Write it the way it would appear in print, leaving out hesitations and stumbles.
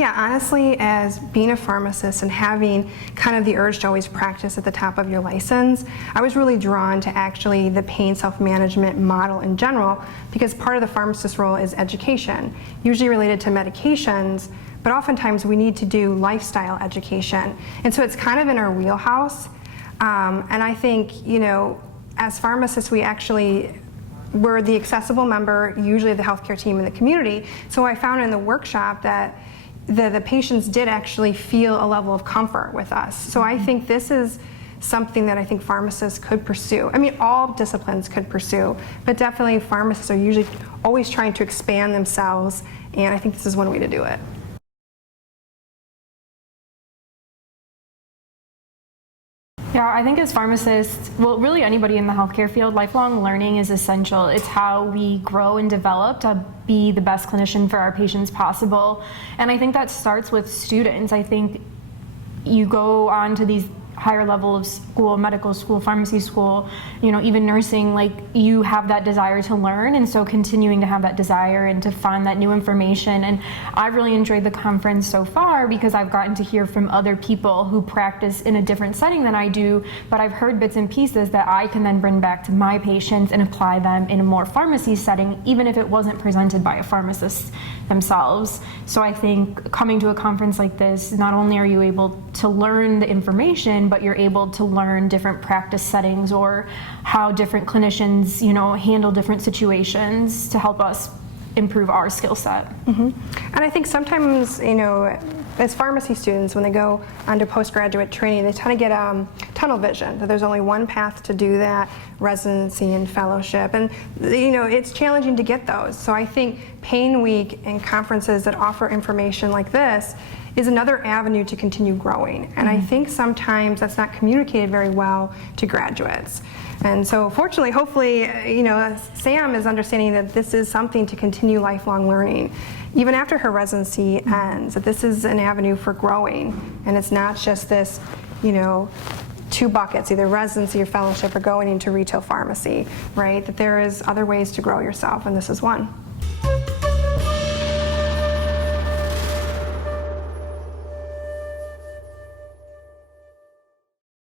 Yeah, honestly, as being a pharmacist and having kind of the urge to always practice at the top of your license, I was really drawn to actually the pain self-management model in general, because part of the pharmacist role is education, usually related to medications, but oftentimes we need to do lifestyle education. And so it's kind of in our wheelhouse. And I think, you know, as pharmacists, we're the accessible member, usually of the healthcare team in the community. So I found in the workshop that the patients did actually feel a level of comfort with us. So I think this is something that I think pharmacists could pursue. I mean, all disciplines could pursue, but definitely pharmacists are usually always trying to expand themselves, and I think this is one way to do it. Yeah, I think as pharmacists, well, really anybody in the healthcare field, lifelong learning is essential. It's how we grow and develop to be the best clinician for our patients possible. And I think that starts with students. I think you go on to these higher level of school, medical school, pharmacy school, you know, even nursing, like you have that desire to learn, and so continuing to have that desire and to find that new information. And I've really enjoyed the conference so far because I've gotten to hear from other people who practice in a different setting than I do, but I've heard bits and pieces that I can then bring back to my patients and apply them in a more pharmacy setting, even if it wasn't presented by a pharmacist themselves. So I think coming to a conference like this, not only are you able to learn the information, but you're able to learn different practice settings or how different clinicians, you know, handle different situations to help us improve our skill set. And I think sometimes, you know, as pharmacy students, when they go onto postgraduate training, they tend to get tunnel vision, that there's only one path to do that, residency and fellowship. And, you know, it's challenging to get those. So I think PAINWeek and conferences that offer information like this is another avenue to continue growing. And I think sometimes that's not communicated very well to graduates. And so fortunately, hopefully, you know, Sam is understanding that this is something to continue lifelong learning. Even after her residency ends, that this is an avenue for growing. And it's not just this, you know, two buckets, either residency or fellowship or going into retail pharmacy, right? That there is other ways to grow yourself, and this is one.